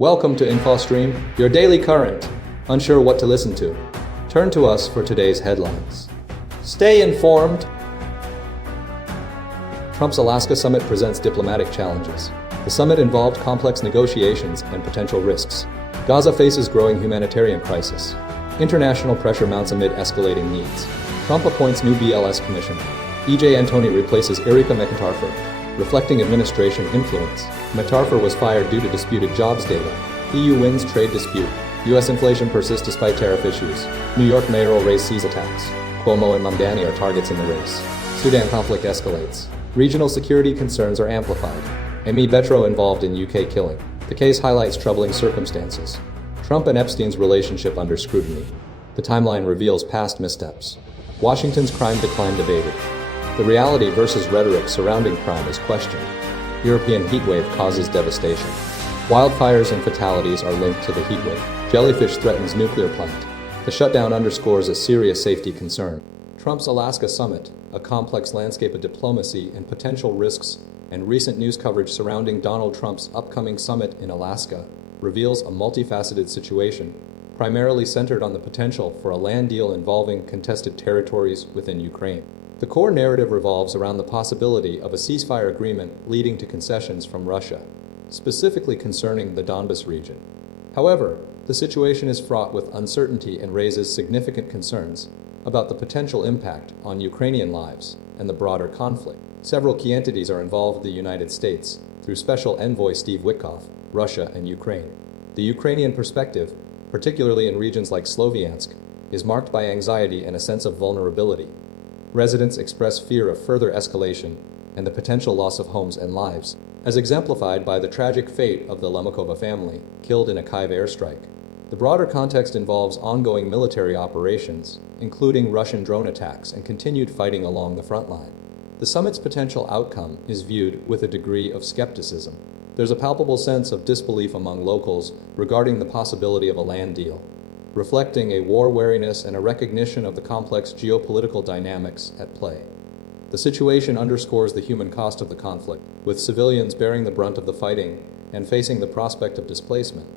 Welcome to InfoStream, your daily current. Unsure what to listen to? Turn to us for today's headlines. Stay informed. Trump's Alaska summit presents diplomatic challenges. The summit involved complex negotiations and potential risks. Gaza faces growing humanitarian crisis. International pressure mounts amid escalating needs. Trump appoints new BLS commissioner. Antoni replaces Erika McEntarfer. Reflecting administration influence, McEntarfer was fired due to disputed jobs data. EU wins trade dispute. U.S. inflation persists despite tariff issues. New York mayoral race sees attacks. Cuomo and Mamdani are targets in the race. Sudan conflict escalates. Regional security concerns are amplified. Aimee Betro involved in UK killing. The case highlights troubling circumstances. Trump and Epstein's relationship under scrutiny. The timeline reveals past missteps. Washington's crime decline debated. The reality versus rhetoric surrounding crime is questioned. European heatwave causes devastation. Wildfires and fatalities are linked to the heatwave. Jellyfish threatens nuclear plant. The shutdown underscores a serious safety concern. Trump's Alaska summit, a complex landscape of diplomacy and potential risks, and recent news coverage surrounding Donald Trump's upcoming summit in Alaska reveals a multifaceted situation, primarily centered on the potential for a land deal involving contested territories within Ukraine. The core narrative revolves around the possibility of a ceasefire agreement leading to concessions from Russia, specifically concerning the Donbas region. However, the situation is fraught with uncertainty and raises significant concerns about the potential impact on Ukrainian lives and the broader conflict. Several key entities are involved: the United States, through Special Envoy Steve Witkoff, Russia, and Ukraine. The Ukrainian perspective, particularly in regions like Sloviansk, is marked by anxiety and a sense of vulnerability. Residents express fear of further escalation and the potential loss of homes and lives, as exemplified by the tragic fate of the Lemokova family, killed in a Kyiv airstrike. The broader context involves ongoing military operations, including Russian drone attacks and continued fighting along the front line. The summit's potential outcome is viewed with a degree of skepticism. There's a palpable sense of disbelief among locals regarding the possibility of a land deal, reflecting a war wariness and a recognition of the complex geopolitical dynamics at play. The situation underscores the human cost of the conflict, with civilians bearing the brunt of the fighting and facing the prospect of displacement.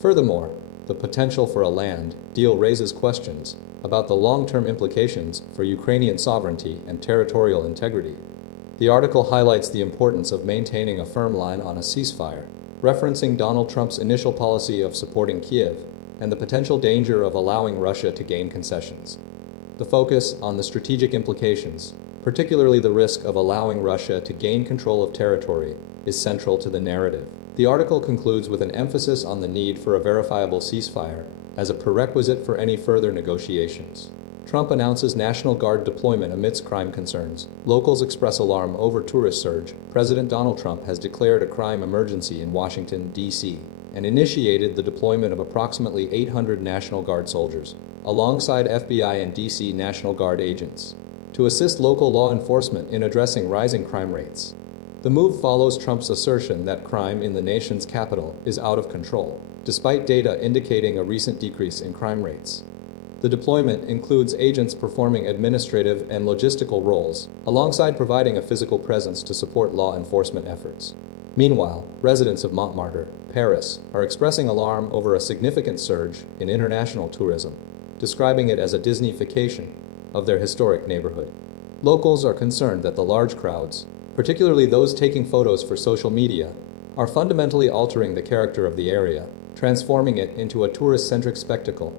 Furthermore, the potential for a land deal raises questions about the long-term implications for Ukrainian sovereignty and territorial integrity. The article highlights the importance of maintaining a firm line on a ceasefire, referencing Donald Trump's initial policy of supporting Kiev and the potential danger of allowing Russia to gain concessions. The focus on the strategic implications, particularly the risk of allowing Russia to gain control of territory, is central to the narrative. The article concludes with an emphasis on the need for a verifiable ceasefire as a prerequisite for any further negotiations. Trump announces National Guard deployment amidst crime concerns. Locals express alarm over tourist surge. President Donald Trump has declared a crime emergency in Washington, D.C., and initiated the deployment of approximately 800 National Guard soldiers, alongside FBI and D.C. National Guard agents, to assist local law enforcement in addressing rising crime rates. The move follows Trump's assertion that crime in the nation's capital is out of control, despite data indicating a recent decrease in crime rates. The deployment includes agents performing administrative and logistical roles, alongside providing a physical presence to support law enforcement efforts. Meanwhile, residents of Montmartre, Paris, are expressing alarm over a significant surge in international tourism, describing it as a Disneyfication of their historic neighborhood. Locals are concerned that the large crowds, particularly those taking photos for social media, are fundamentally altering the character of the area, transforming it into a tourist-centric spectacle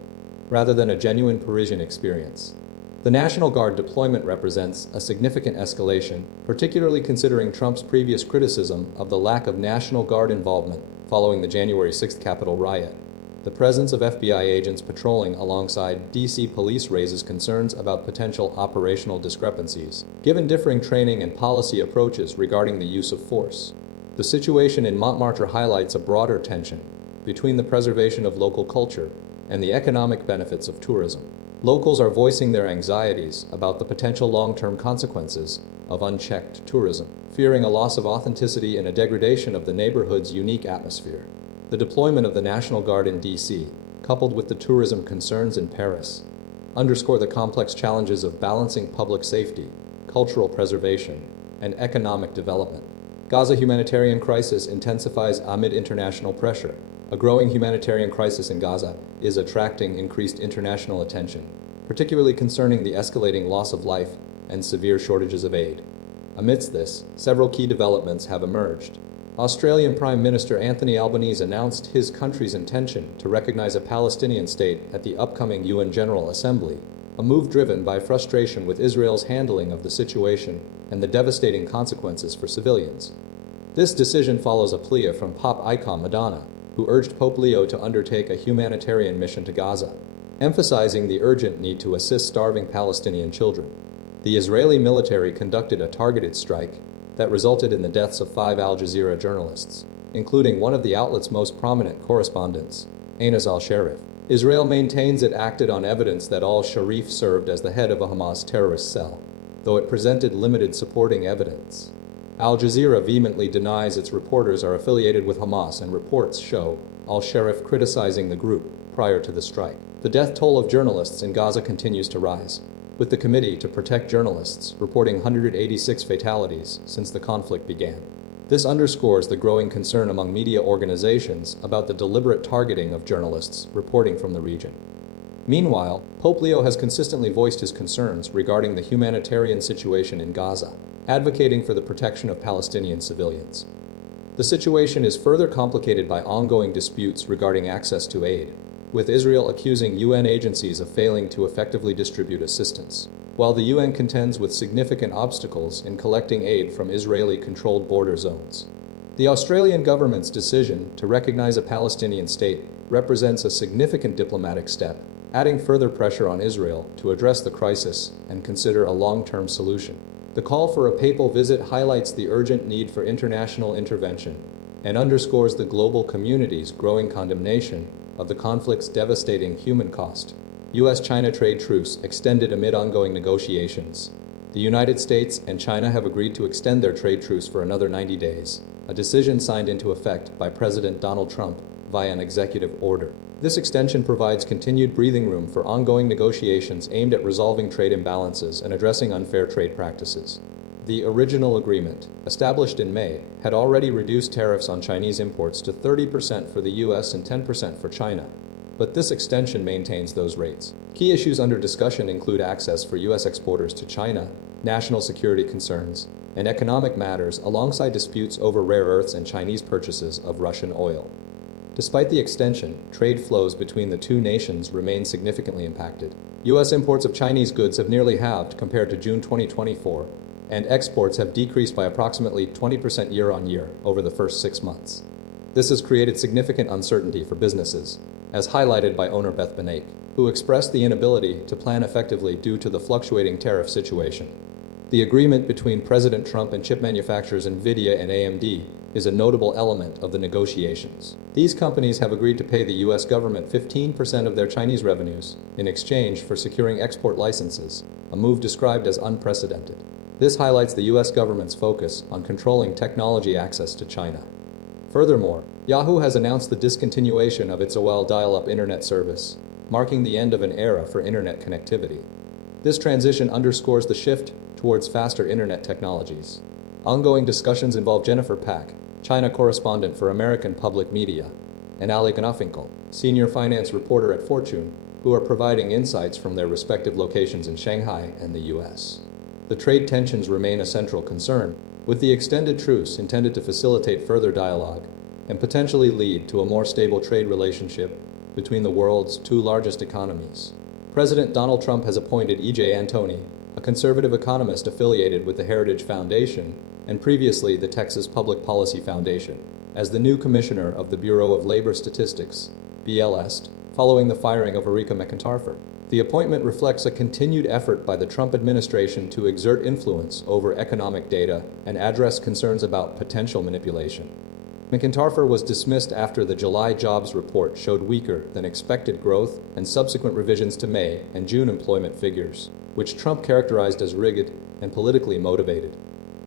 rather than a genuine Parisian experience. The National Guard deployment represents a significant escalation, particularly considering Trump's previous criticism of the lack of National Guard involvement following the January 6th Capitol riot. The presence of FBI agents patrolling alongside D.C. police raises concerns about potential operational discrepancies, given differing training and policy approaches regarding the use of force. The situation in Montmartre highlights a broader tension between the preservation of local culture and the economic benefits of tourism. Locals are voicing their anxieties about the potential long-term consequences of unchecked tourism, fearing a loss of authenticity and a degradation of the neighborhood's unique atmosphere. The deployment of the National Guard in D.C., coupled with the tourism concerns in Paris, underscore the complex challenges of balancing public safety, cultural preservation, and economic development. Gaza humanitarian crisis intensifies amid international pressure. A growing humanitarian crisis in Gaza is attracting increased international attention, particularly concerning the escalating loss of life and severe shortages of aid. Amidst this, several key developments have emerged. Australian Prime Minister Anthony Albanese announced his country's intention to recognize a Palestinian state at the upcoming UN General Assembly, a move driven by frustration with Israel's handling of the situation and the devastating consequences for civilians. This decision follows a plea from pop icon Madonna, who urged Pope Leo to undertake a humanitarian mission to Gaza, emphasizing the urgent need to assist starving Palestinian children. The Israeli military conducted a targeted strike that resulted in the deaths of 5 Al Jazeera journalists, including one of the outlet's most prominent correspondents, Anas al-Sharif. Israel maintains it acted on evidence that al-Sharif served as the head of a Hamas terrorist cell, though it presented limited supporting evidence. Al Jazeera vehemently denies its reporters are affiliated with Hamas, and reports show al-Sharif criticizing the group prior to the strike. The death toll of journalists in Gaza continues to rise, with the Committee to Protect Journalists reporting 186 fatalities since the conflict began. This underscores the growing concern among media organizations about the deliberate targeting of journalists reporting from the region. Meanwhile, Pope Leo has consistently voiced his concerns regarding the humanitarian situation in Gaza, advocating for the protection of Palestinian civilians. The situation is further complicated by ongoing disputes regarding access to aid, with Israel accusing UN agencies of failing to effectively distribute assistance, while the UN contends with significant obstacles in collecting aid from Israeli-controlled border zones. The Australian government's decision to recognize a Palestinian state represents a significant diplomatic step, adding further pressure on Israel to address the crisis and consider a long-term solution. The call for a papal visit highlights the urgent need for international intervention and underscores the global community's growing condemnation of the conflict's devastating human cost. U.S.-China trade truce extended amid ongoing negotiations. The United States and China have agreed to extend their trade truce for another 90 days, a decision signed into effect by President Donald Trump via an executive order. This extension provides continued breathing room for ongoing negotiations aimed at resolving trade imbalances and addressing unfair trade practices. The original agreement, established in May, had already reduced tariffs on Chinese imports to 30% for the US and 10% for China, but this extension maintains those rates. Key issues under discussion include access for US exporters to China, national security concerns, and economic matters alongside disputes over rare earths and Chinese purchases of Russian oil. Despite the extension, trade flows between the two nations remain significantly impacted. US imports of Chinese goods have nearly halved compared to June 2024, and exports have decreased by approximately 20% year-on-year over the first 6 months. This has created significant uncertainty for businesses, as highlighted by owner Beth Benake, who expressed the inability to plan effectively due to the fluctuating tariff situation. The agreement between President Trump and chip manufacturers NVIDIA and AMD is a notable element of the negotiations. These companies have agreed to pay the US government 15% of their Chinese revenues in exchange for securing export licenses, a move described as unprecedented. This highlights the US government's focus on controlling technology access to China. Furthermore, Yahoo has announced the discontinuation of its AOL dial-up internet service, marking the end of an era for internet connectivity. This transition underscores the shift towards faster internet technologies. Ongoing discussions involve Jennifer Pak, China correspondent for American Public Media, and Ali Gnafinkel, senior finance reporter at Fortune, who are providing insights from their respective locations in Shanghai and the US. The trade tensions remain a central concern, with the extended truce intended to facilitate further dialogue and potentially lead to a more stable trade relationship between the world's 2 largest economies. President Donald Trump has appointed E.J. Antoni, a conservative economist affiliated with the Heritage Foundation and previously the Texas Public Policy Foundation, as the new commissioner of the Bureau of Labor Statistics, BLS, following the firing of Erika McEntarfer. The appointment reflects a continued effort by the Trump administration to exert influence over economic data and address concerns about potential manipulation. McEntarfer was dismissed after the July jobs report showed weaker than expected growth and subsequent revisions to May and June employment figures, which Trump characterized as rigged and politically motivated.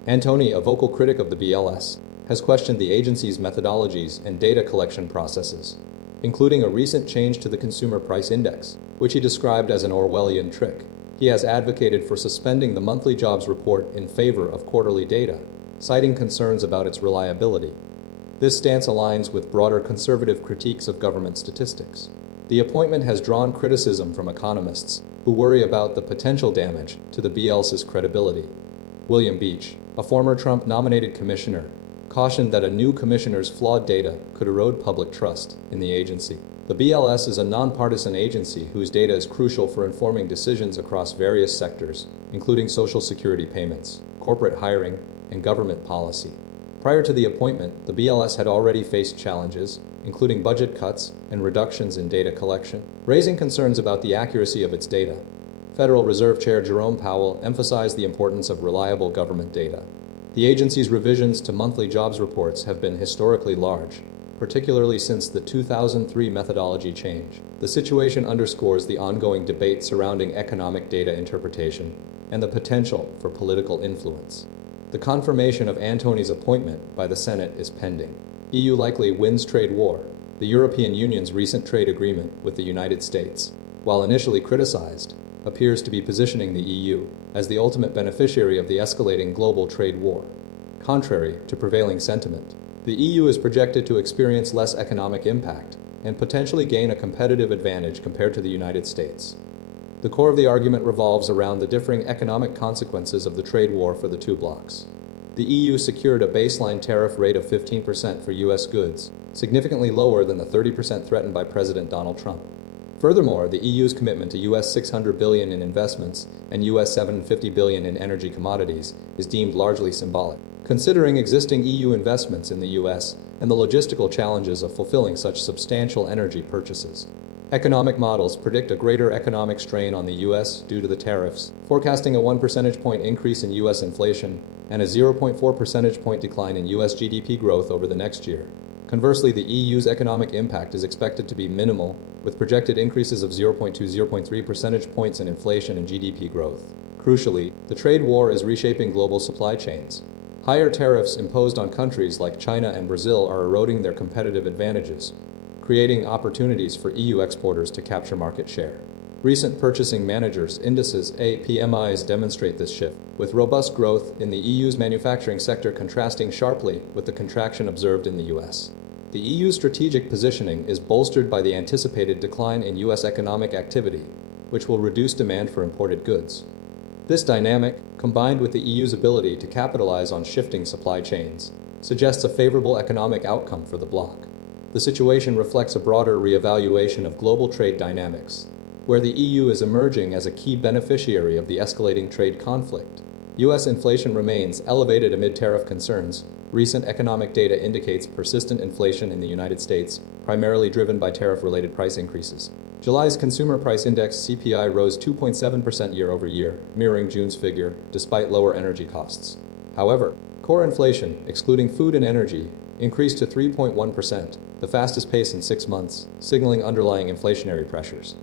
Antoni, a vocal critic of the BLS, has questioned the agency's methodologies and data collection processes, including a recent change to the Consumer Price Index, which he described as an Orwellian trick. He has advocated for suspending the monthly jobs report in favor of quarterly data, citing concerns about its reliability. This stance aligns with broader conservative critiques of government statistics. The appointment has drawn criticism from economists who worry about the potential damage to the BLS's credibility. William Beach, a former Trump-nominated commissioner, cautioned that a new commissioner's flawed data could erode public trust in the agency. The BLS is a nonpartisan agency whose data is crucial for informing decisions across various sectors, including Social Security payments, corporate hiring, and government policy. Prior to the appointment, the BLS had already faced challenges, including budget cuts and reductions in data collection, raising concerns about the accuracy of its data. Federal Reserve Chair Jerome Powell emphasized the importance of reliable government data. The agency's revisions to monthly jobs reports have been historically large, particularly since the 2003 methodology change. The situation underscores the ongoing debate surrounding economic data interpretation and the potential for political influence. The confirmation of Antoni's appointment by the Senate is pending. EU likely wins trade war. The European Union's recent trade agreement with the United States, while initially criticized, appears to be positioning the EU as the ultimate beneficiary of the escalating global trade war. Contrary to prevailing sentiment, the EU is projected to experience less economic impact and potentially gain a competitive advantage compared to the United States. The core of the argument revolves around the differing economic consequences of the trade war for the two blocs. The EU secured a baseline tariff rate of 15% for U.S. goods, significantly lower than the 30% threatened by President Donald Trump. Furthermore, the EU's commitment to US $600 billion in investments and US $750 billion in energy commodities is deemed largely symbolic, considering existing EU investments in the US and the logistical challenges of fulfilling such substantial energy purchases. Economic models predict a greater economic strain on the U.S. due to the tariffs, forecasting a 1 percentage point increase in U.S. inflation and a 0.4 percentage point decline in U.S. GDP growth over the next year. Conversely, the EU's economic impact is expected to be minimal, with projected increases of 0.2–0.3 percentage points in inflation and GDP growth. Crucially, the trade war is reshaping global supply chains. Higher tariffs imposed on countries like China and Brazil are eroding their competitive advantages, creating opportunities for EU exporters to capture market share. Recent Purchasing Managers Indices (PMIs) demonstrate this shift, with robust growth in the EU's manufacturing sector contrasting sharply with the contraction observed in the US. The EU's strategic positioning is bolstered by the anticipated decline in US economic activity, which will reduce demand for imported goods. This dynamic, combined with the EU's ability to capitalize on shifting supply chains, suggests a favorable economic outcome for the bloc. The situation reflects a broader reevaluation of global trade dynamics, where the EU is emerging as a key beneficiary of the escalating trade conflict. U.S. inflation remains elevated amid tariff concerns. Recent economic data indicates persistent inflation in the United States, primarily driven by tariff-related price increases. July's Consumer Price Index (CPI) rose 2.7% year-over-year, mirroring June's figure, despite lower energy costs. However, core inflation, excluding food and energy, increased to 3.1%, the fastest pace in 6 months, signaling underlying inflationary pressures.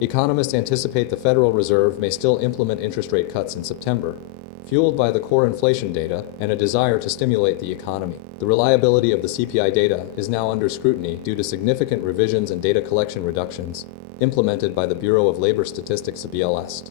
Economists anticipate the Federal Reserve may still implement interest rate cuts in September, fueled by the core inflation data and a desire to stimulate the economy. The reliability of the CPI data is now under scrutiny due to significant revisions and data collection reductions implemented by the Bureau of Labor Statistics (BLS).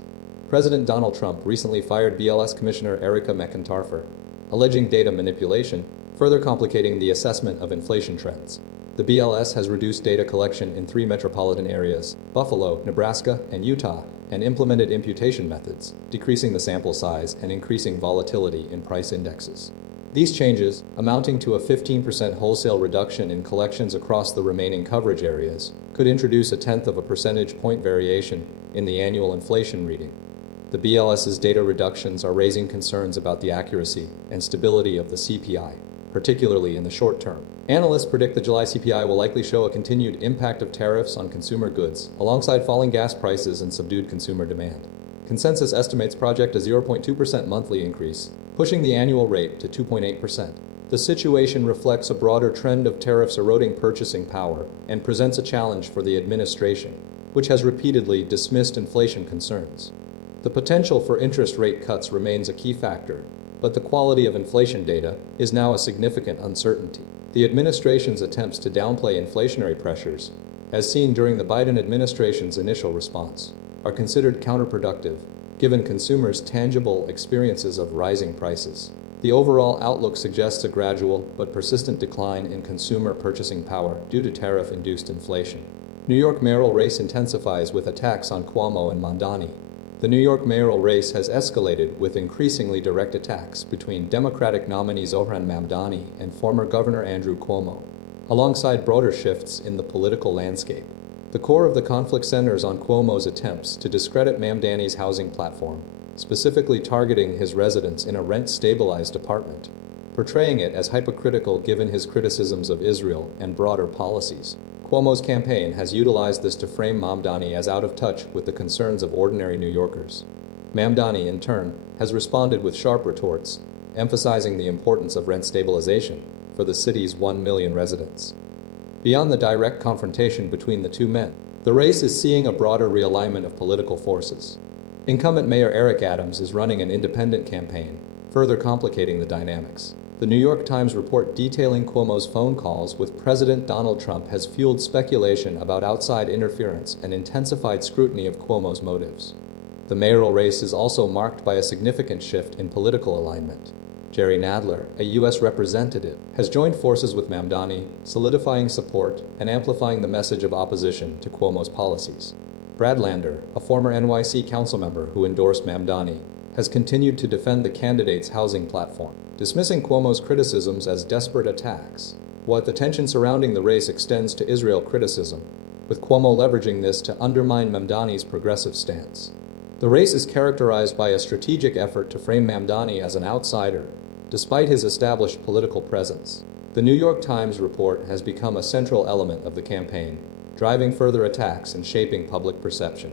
President Donald Trump recently fired BLS Commissioner Erika McEntarfer, alleging data manipulation, further complicating the assessment of inflation trends. The BLS has reduced data collection in 3 metropolitan areas, Buffalo, Nebraska, and Utah, and implemented imputation methods, decreasing the sample size and increasing volatility in price indexes. These changes, amounting to a 15% wholesale reduction in collections across the remaining coverage areas, could introduce a 1/10 of a percentage point variation in the annual inflation reading. The BLS's data reductions are raising concerns about the accuracy and stability of the CPI, particularly in the short term. Analysts predict the July CPI will likely show a continued impact of tariffs on consumer goods, alongside falling gas prices and subdued consumer demand. Consensus estimates project a 0.2% monthly increase, pushing the annual rate to 2.8%. The situation reflects a broader trend of tariffs eroding purchasing power and presents a challenge for the administration, which has repeatedly dismissed inflation concerns. The potential for interest rate cuts remains a key factor, but the quality of inflation data is now a significant uncertainty. The administration's attempts to downplay inflationary pressures, as seen during the Biden administration's initial response, are considered counterproductive, given consumers' tangible experiences of rising prices. The overall outlook suggests a gradual but persistent decline in consumer purchasing power due to tariff-induced inflation. New York mayoral race intensifies with attacks on Cuomo and Mamdani. The New York mayoral race has escalated with increasingly direct attacks between Democratic nominee Zohran Mamdani and former Governor Andrew Cuomo, alongside broader shifts in the political landscape. The core of the conflict centers on Cuomo's attempts to discredit Mamdani's housing platform, specifically targeting his residence in a rent-stabilized apartment, portraying it as hypocritical given his criticisms of Israel and broader policies. Cuomo's campaign has utilized this to frame Mamdani as out of touch with the concerns of ordinary New Yorkers. Mamdani, in turn, has responded with sharp retorts, emphasizing the importance of rent stabilization for the city's 1 million residents. Beyond the direct confrontation between the two men, the race is seeing a broader realignment of political forces. Incumbent Mayor Eric Adams is running an independent campaign, further complicating the dynamics. The New York Times report detailing Cuomo's phone calls with President Donald Trump has fueled speculation about outside interference and intensified scrutiny of Cuomo's motives. The mayoral race is also marked by a significant shift in political alignment. Jerry Nadler, a U.S. representative, has joined forces with Mamdani, solidifying support and amplifying the message of opposition to Cuomo's policies. Brad Lander, a former NYC councilmember who endorsed Mamdani, has continued to defend the candidate's housing platform, dismissing Cuomo's criticisms as desperate attacks. While the tension surrounding the race extends to Israel criticism, with Cuomo leveraging this to undermine Mamdani's progressive stance. The race is characterized by a strategic effort to frame Mamdani as an outsider, despite his established political presence. The New York Times report has become a central element of the campaign, driving further attacks and shaping public perception.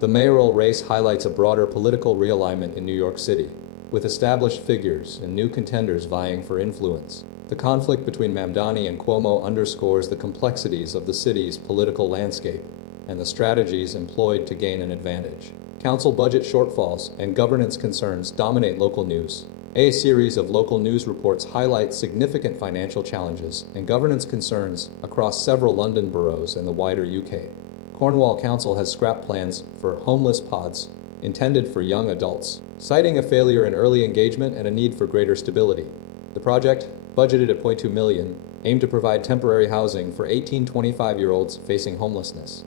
The mayoral race highlights a broader political realignment in New York City, with established figures and new contenders vying for influence. The conflict between Mamdani and Cuomo underscores the complexities of the city's political landscape and the strategies employed to gain an advantage. Council budget shortfalls and governance concerns dominate local news. A series of local news reports highlight significant financial challenges and governance concerns across several London boroughs and the wider UK. Cornwall Council has scrapped plans for homeless pods intended for young adults, citing a failure in early engagement and a need for greater stability. The project, budgeted at $0.2 million, aimed to provide temporary housing for 18 to 25-year-olds facing homelessness.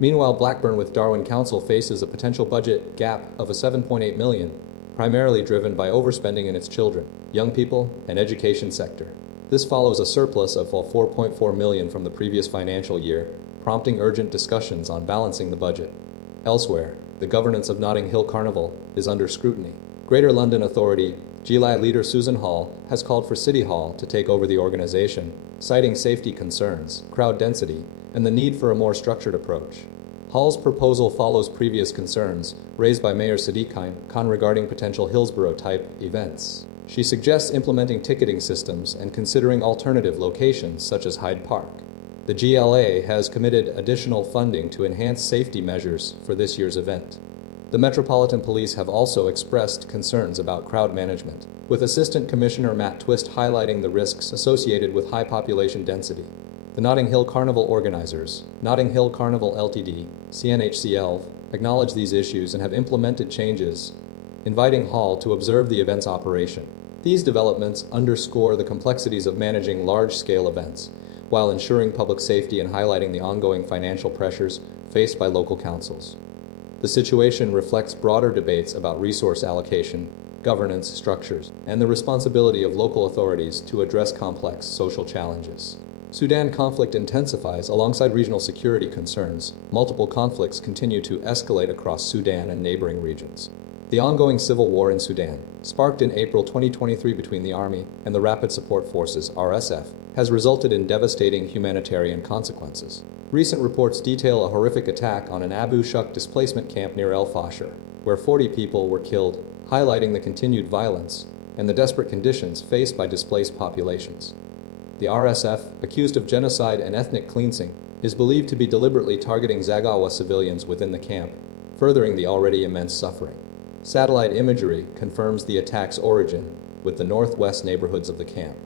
Meanwhile, Blackburn with Darwin Council faces a potential budget gap of a $7.8 million, primarily driven by overspending in its children, young people, and education sector. This follows a surplus of $4.4 million from the previous financial year, prompting urgent discussions on balancing the budget. Elsewhere, the governance of Notting Hill Carnival is under scrutiny. Greater London Authority, GLAD leader Susan Hall, has called for City Hall to take over the organization, citing safety concerns, crowd density, and the need for a more structured approach. Hall's proposal follows previous concerns raised by Mayor Sadiq Khan regarding potential Hillsborough-type events. She suggests implementing ticketing systems and considering alternative locations such as Hyde Park. The GLA has committed additional funding to enhance safety measures for this year's event. The Metropolitan Police have also expressed concerns about crowd management, with Assistant Commissioner Matt Twist highlighting the risks associated with high population density. The Notting Hill Carnival organizers, Notting Hill Carnival Ltd, CNHCL, acknowledge these issues and have implemented changes, inviting Hall to observe the event's operation. These developments underscore the complexities of managing large-scale events, while ensuring public safety and highlighting the ongoing financial pressures faced by local councils. The situation reflects broader debates about resource allocation, governance structures, and the responsibility of local authorities to address complex social challenges. Sudan conflict intensifies alongside regional security concerns. Multiple conflicts continue to escalate across Sudan and neighboring regions. The ongoing civil war in Sudan, sparked in April 2023 between the Army and the Rapid Support Forces (RSF), has resulted in devastating humanitarian consequences. Recent reports detail a horrific attack on an Abu Shuk displacement camp near El Fasher, where 40 people were killed, highlighting the continued violence and the desperate conditions faced by displaced populations. The RSF, accused of genocide and ethnic cleansing, is believed to be deliberately targeting Zagawa civilians within the camp, furthering the already immense suffering. Satellite imagery confirms the attack's origin with the northwest neighborhoods of the camp.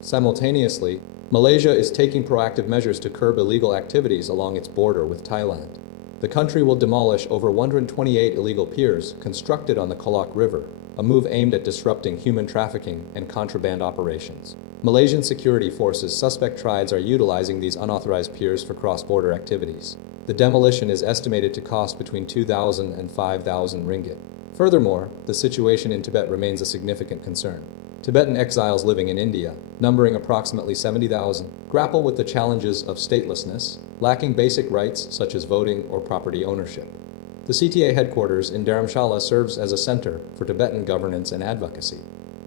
Simultaneously, Malaysia is taking proactive measures to curb illegal activities along its border with Thailand. The country will demolish over 128 illegal piers constructed on the Kolak River, a move aimed at disrupting human trafficking and contraband operations. Malaysian security forces suspect triads are utilizing these unauthorized piers for cross-border activities. The demolition is estimated to cost between 2,000 and 5,000 ringgit. Furthermore, the situation in Tibet remains a significant concern. Tibetan exiles living in India, numbering approximately 70,000, grapple with the challenges of statelessness, lacking basic rights such as voting or property ownership. The CTA headquarters in Dharamshala serves as a center for Tibetan governance and advocacy.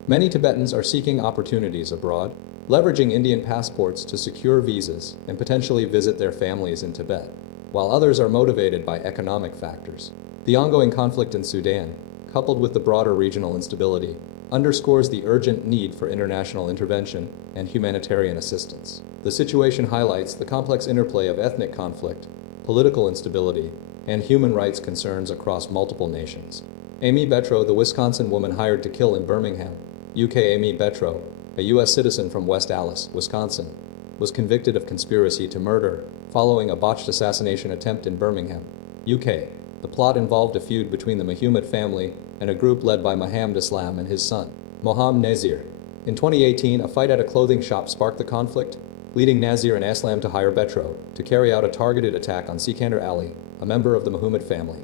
Many Tibetans are seeking opportunities abroad, leveraging Indian passports to secure visas and potentially visit their families in Tibet, while others are motivated by economic factors. The ongoing conflict in Sudan, coupled with the broader regional instability, underscores the urgent need for international intervention and humanitarian assistance. The situation highlights the complex interplay of ethnic conflict, political instability, and human rights concerns across multiple nations. Aimee Betro, the Wisconsin woman hired to kill in Birmingham, UK. Aimee Betro, a U.S. citizen from West Allis, Wisconsin, was convicted of conspiracy to murder following a botched assassination attempt in Birmingham, UK. The plot involved a feud between the Muhammad family and a group led by Mohammed Islam and his son, Mohammed Nazir. In 2018, a fight at a clothing shop sparked the conflict, leading Nazir and Islam to hire Betro to carry out a targeted attack on Sikander Ali, a member of the Muhammad family.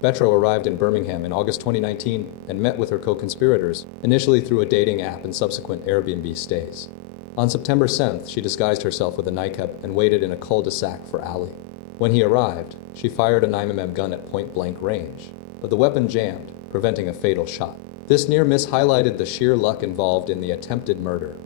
Betro arrived in Birmingham in August 2019 and met with her co-conspirators, initially through a dating app and subsequent Airbnb stays. On September 7th, she disguised herself with a niqab and waited in a cul-de-sac for Ali. When he arrived, she fired a 9mm gun at point-blank range, but the weapon jammed, preventing a fatal shot. This near miss highlighted the sheer luck involved in the attempted murder.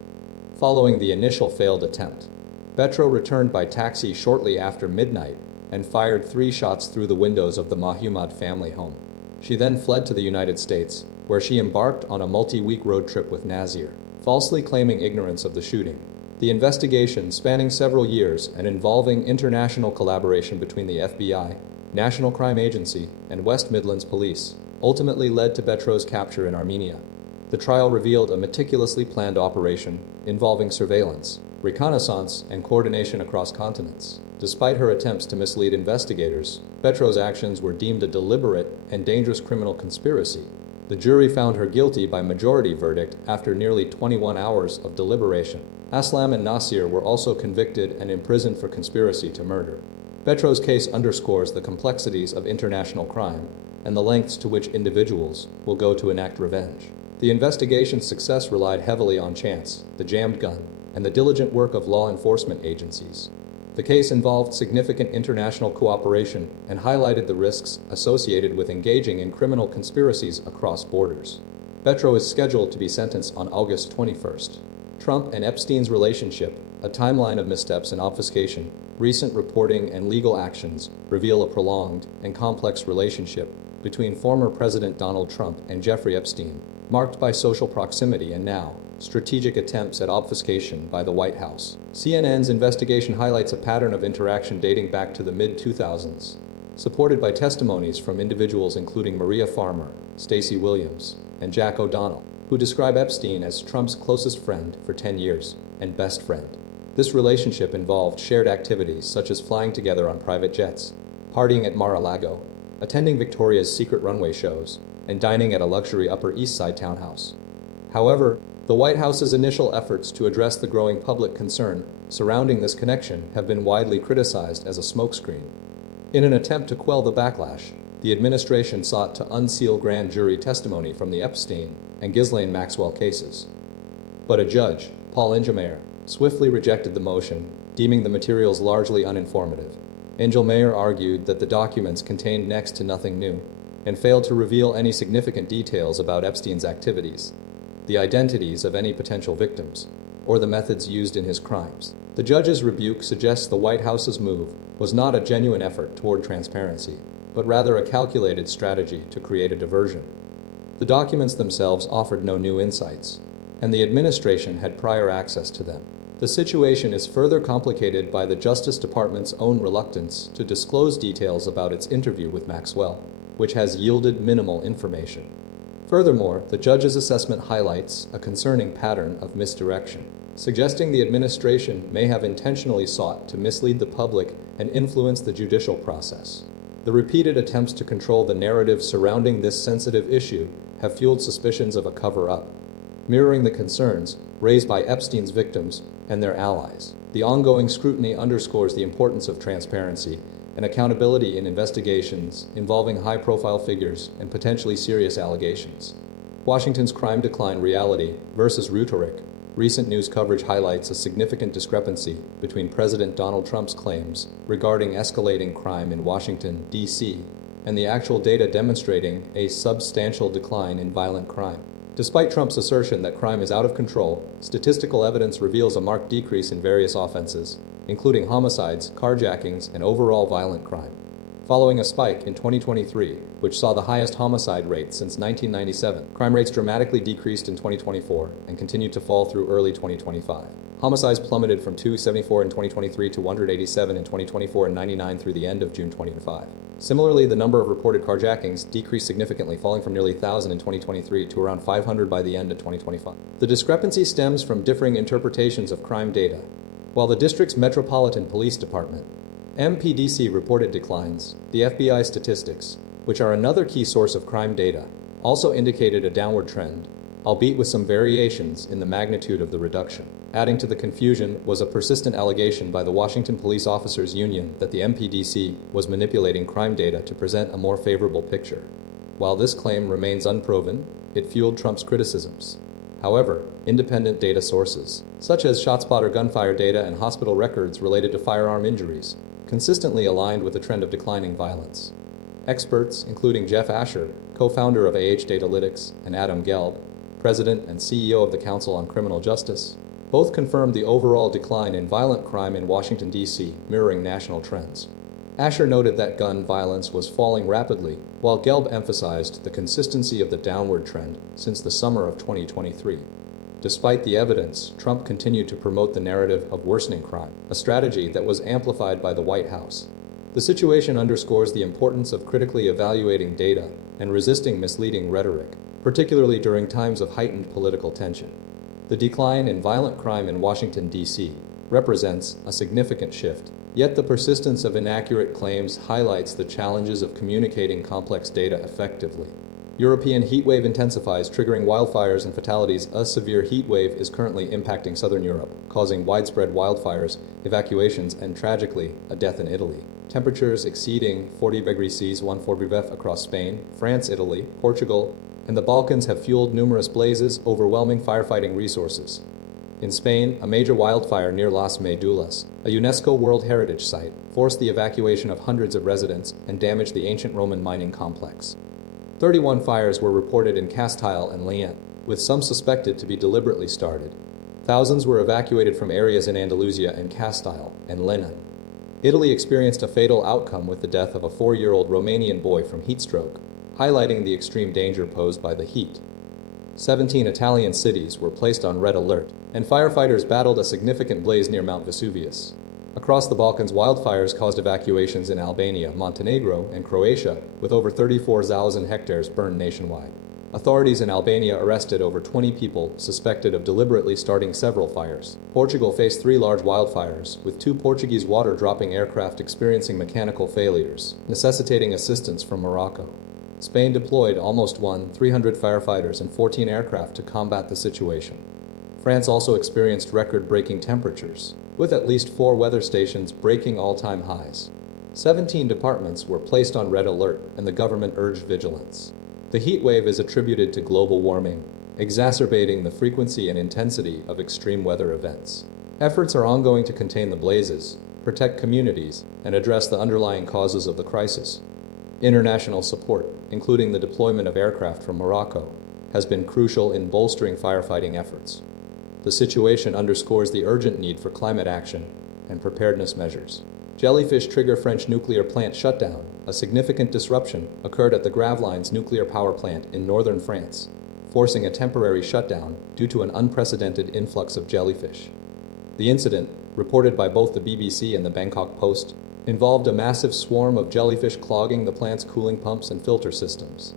Following the initial failed attempt, Betro returned by taxi shortly after midnight and fired 3 shots through the windows of the Muhammad family home. She then fled to the United States, where she embarked on a multi-week road trip with Nazir, falsely claiming ignorance of the shooting. The investigation, spanning several years and involving international collaboration between the FBI, National Crime Agency, and West Midlands Police, ultimately led to Betro's capture in Armenia. The trial revealed a meticulously planned operation involving surveillance, reconnaissance, and coordination across continents. Despite her attempts to mislead investigators, Betro's actions were deemed a deliberate and dangerous criminal conspiracy. The jury found her guilty by majority verdict after nearly 21 hours of deliberation. Aslam and Nasir were also convicted and imprisoned for conspiracy to murder. Betro's case underscores the complexities of international crime and the lengths to which individuals will go to enact revenge. The investigation's success relied heavily on chance, the jammed gun, and the diligent work of law enforcement agencies. The case involved significant international cooperation and highlighted the risks associated with engaging in criminal conspiracies across borders. Betro is scheduled to be sentenced on August 21st. Trump and Epstein's relationship, a timeline of missteps and obfuscation, recent reporting and legal actions reveal a prolonged and complex relationship between former President Donald Trump and Jeffrey Epstein, marked by social proximity and now strategic attempts at obfuscation by the White House. CNN's investigation highlights a pattern of interaction dating back to the mid-2000s, supported by testimonies from individuals including Maria Farmer, Stacey Williams, and Jack O'Donnell, who describe Epstein as Trump's closest friend for 10 years and best friend. This relationship involved shared activities such as flying together on private jets, partying at Mar-a-Lago, attending Victoria's Secret runway shows, and dining at a luxury Upper East Side townhouse. However, the White House's initial efforts to address the growing public concern surrounding this connection have been widely criticized as a smokescreen. In an attempt to quell the backlash, the administration sought to unseal grand jury testimony from the Epstein and Ghislaine Maxwell cases. But a judge, Paul Engelmayer, swiftly rejected the motion, deeming the materials largely uninformative. Engelmayer argued that the documents contained next to nothing new and failed to reveal any significant details about Epstein's activities, the identities of any potential victims, or the methods used in his crimes. The judge's rebuke suggests the White House's move was not a genuine effort toward transparency, but rather a calculated strategy to create a diversion. The documents themselves offered no new insights, and the administration had prior access to them. The situation is further complicated by the Justice Department's own reluctance to disclose details about its interview with Maxwell, which has yielded minimal information. Furthermore, the judge's assessment highlights a concerning pattern of misdirection, suggesting the administration may have intentionally sought to mislead the public and influence the judicial process. The repeated attempts to control the narrative surrounding this sensitive issue have fueled suspicions of a cover-up, mirroring the concerns raised by Epstein's victims and their allies. The ongoing scrutiny underscores the importance of transparency and accountability in investigations involving high-profile figures and potentially serious allegations. Washington's crime decline reality versus Rhetoric. Recent news coverage highlights a significant discrepancy between President Donald Trump's claims regarding escalating crime in Washington, D.C., and the actual data demonstrating a substantial decline in violent crime. Despite Trump's assertion that crime is out of control, statistical evidence reveals a marked decrease in various offenses, including homicides, carjackings, and overall violent crime. Following a spike in 2023, which saw the highest homicide rate since 1997, crime rates dramatically decreased in 2024 and continued to fall through early 2025. Homicides plummeted from 274 in 2023 to 187 in 2024 and 99 through the end of June 2025. Similarly, the number of reported carjackings decreased significantly, falling from nearly 1,000 in 2023 to around 500 by the end of 2025. The discrepancy stems from differing interpretations of crime data. While the district's Metropolitan Police Department, MPDC, reported declines, the FBI statistics, which are another key source of crime data, also indicated a downward trend, albeit with some variations in the magnitude of the reduction. Adding to the confusion was a persistent allegation by the Washington Police Officers Union that the MPDC was manipulating crime data to present a more favorable picture. While this claim remains unproven, it fueled Trump's criticisms. However, independent data sources, such as ShotSpotter gunfire data and hospital records related to firearm injuries, consistently aligned with the trend of declining violence. Experts, including Jeff Asher, co-founder of Datalytics, and Adam Gelb, president and CEO of the Council on Criminal Justice, both confirmed the overall decline in violent crime in Washington, D.C., mirroring national trends. Asher noted that gun violence was falling rapidly, while Gelb emphasized the consistency of the downward trend since the summer of 2023. Despite the evidence, Trump continued to promote the narrative of worsening crime, a strategy that was amplified by the White House. The situation underscores the importance of critically evaluating data and resisting misleading rhetoric, particularly during times of heightened political tension. The decline in violent crime in Washington, D.C. represents a significant shift, yet the persistence of inaccurate claims highlights the challenges of communicating complex data effectively. European heatwave intensifies, triggering wildfires and fatalities. A severe heatwave is currently impacting southern Europe, causing widespread wildfires, evacuations, and tragically, a death in Italy. Temperatures exceeding 40 degrees Celsius across Spain, France, Italy, Portugal, and the Balkans have fueled numerous blazes, overwhelming firefighting resources. In Spain, a major wildfire near Las Medulas, a UNESCO World Heritage Site, forced the evacuation of hundreds of residents and damaged the ancient Roman mining complex. 31 fires were reported in Castile and Leon, with some suspected to be deliberately started. Thousands were evacuated from areas in Andalusia and Castile and Leon. Italy experienced a fatal outcome with the death of a 4-year-old Romanian boy from heat stroke, highlighting the extreme danger posed by the heat. 17 Italian cities were placed on red alert, and firefighters battled a significant blaze near Mount Vesuvius. Across the Balkans, wildfires caused evacuations in Albania, Montenegro, and Croatia, with over 34,000 hectares burned nationwide. Authorities in Albania arrested over 20 people suspected of deliberately starting several fires. Portugal faced 3 large wildfires, with 2 Portuguese water-dropping aircraft experiencing mechanical failures, necessitating assistance from Morocco. Spain deployed almost 300 firefighters and 14 aircraft to combat the situation. France also experienced record-breaking temperatures, with at least 4 weather stations breaking all-time highs. 17 departments were placed on red alert, and the government urged vigilance. The heat wave is attributed to global warming, exacerbating the frequency and intensity of extreme weather events. Efforts are ongoing to contain the blazes, protect communities, and address the underlying causes of the crisis. International support, including the deployment of aircraft from Morocco, has been crucial in bolstering firefighting efforts. The situation underscores the urgent need for climate action and preparedness measures. Jellyfish trigger French nuclear plant shutdown. A significant disruption occurred at the Gravelines nuclear power plant in northern France, forcing a temporary shutdown due to an unprecedented influx of jellyfish. The incident, reported by both the BBC and the Bangkok Post, involved a massive swarm of jellyfish clogging the plant's cooling pumps and filter systems.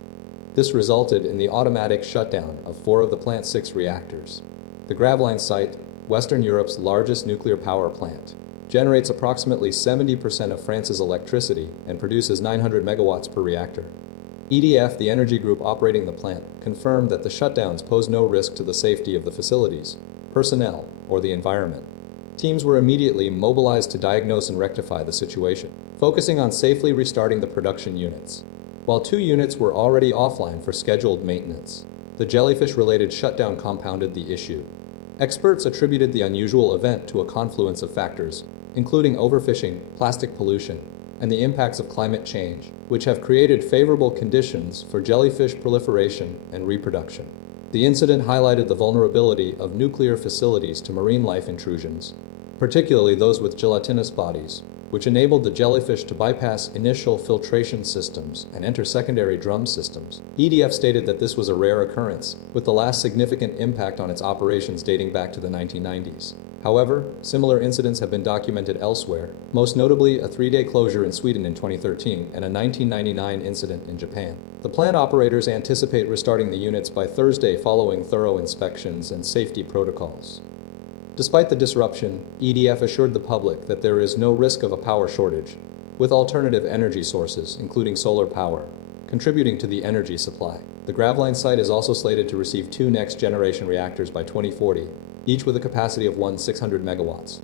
This resulted in the automatic shutdown of 4 of the plant's 6 reactors. The Gravelines site, Western Europe's largest nuclear power plant, generates approximately 70% of France's electricity and produces 900 megawatts per reactor. EDF, the energy group operating the plant, confirmed that the shutdowns pose no risk to the safety of the facilities, personnel, or the environment. Teams were immediately mobilized to diagnose and rectify the situation, focusing on safely restarting the production units. While 2 units were already offline for scheduled maintenance, the Jellyfish-related shutdown compounded the issue. Experts attributed the unusual event to a confluence of factors, including overfishing, plastic pollution, and the impacts of climate change, which have created favorable conditions for jellyfish proliferation and reproduction. The incident highlighted the vulnerability of nuclear facilities to marine life intrusions, particularly those with gelatinous bodies, which enabled the jellyfish to bypass initial filtration systems and enter secondary drum systems. EDF stated that this was a rare occurrence, with the last significant impact on its operations dating back to the 1990s. However, similar incidents have been documented elsewhere, most notably a 3-day closure in Sweden in 2013 and a 1999 incident in Japan. The plant operators anticipate restarting the units by Thursday following thorough inspections and safety protocols. Despite the disruption, EDF assured the public that there is no risk of a power shortage, with alternative energy sources, including solar power, contributing to the energy supply. The Graveline site is also slated to receive 2 next-generation reactors by 2040, each with a capacity of 600 megawatts.